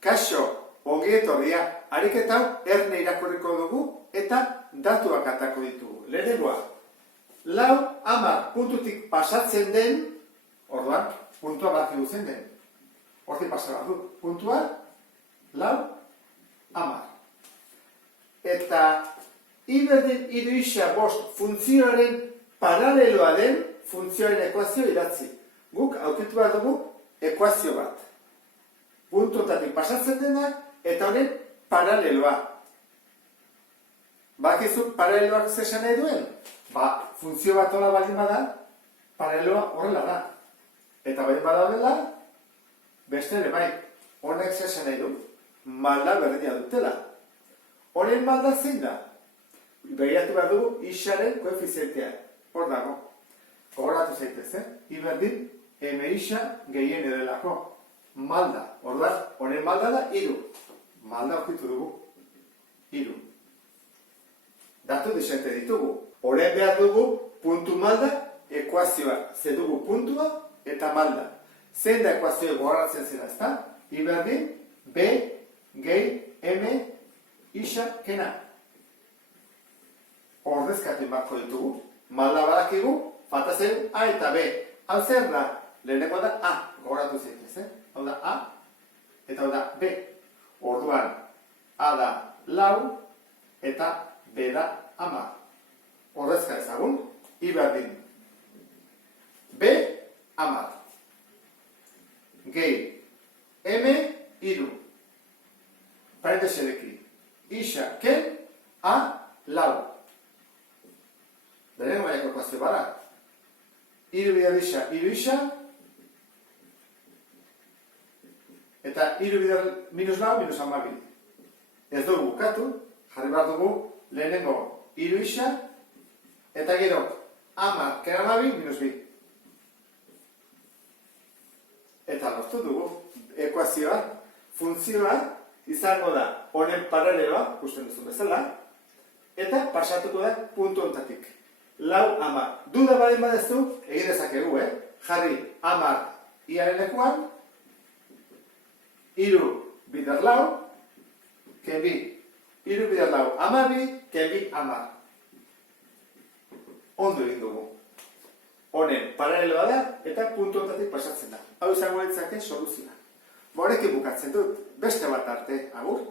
Kaixo, ongi etorria, ariketa erne irakurriko dugu eta datuak atako ditugu. Lehenengoa, 10 puntutik pasatzen den, orduan, puntua bat duzen den. Hortik pasara du, puntua, 10. Eta iberdin iruisa bost funtzioaren paraleloa den funtzioaren ekuazio idatzi. Guk aurkitu behar dugu ekuazio bat. Puntotatik pasatzen dena eta honen paraleloa. Bakizu paraleloak zesan nahi duen? Funtzio bat hola baldin bada, paraleloa horrela da. Eta baldin bada horrela, beste ere bai, honek zesan nahi du, malda berdina dutela. Honen malda zein da? Begiratu behar dugu isaren koefizientea. Hor dago. Gogoratu zaitez, iberdin M isa gehien edelako. Malda. Orduan, honen malda da 3. Malda aurkitu dugu. 3. Datu disente ditugu. Honen behar dugu puntu malda ekuazioa. Ze dugu puntua eta malda. Zein da ekuazioa gogoratzen zena, ezta? Iberdin B gehi M isa kena. Ordezkatu inbarko ditugu. Malda badakigu, falta zen A eta B. Hau zer da? Leheneko da A. Gogoratu zaitez, Hau da A, eta hau da B. Orduan, A da 4, eta B da 10. Horrezka ezagun, iberdin. B, 10. Gehi, M, 3. Parenteseleki. Isa, ken, A, 4. Lehenengo mailako ekuazio bada. 3 bider isa, 3 isa, eta 3 bider minus 4, minus 12. Ez dugu bukatu, jarri behar dugu lehenengo 3 isa, eta gero 10 kera 12, minus 2. Eta lortu dugu ekuazioa, funtzioa izango da honen paraleloa, ikusten duzu bezala, eta pasatuko da puntu ontatik. 4, 10. Duda baldin badezu, egin dezakegu, Jarri 10 iaren lekuan, 3 bider 4, kenbi 3 bider 4, 12, kenbi 10. Ondo egin dugu. Honen paraleloa da eta puntu ontatik pasatzen da. Hau izango ditzake soluzioa. Horekin bukatzen dut, beste bat arte, agur.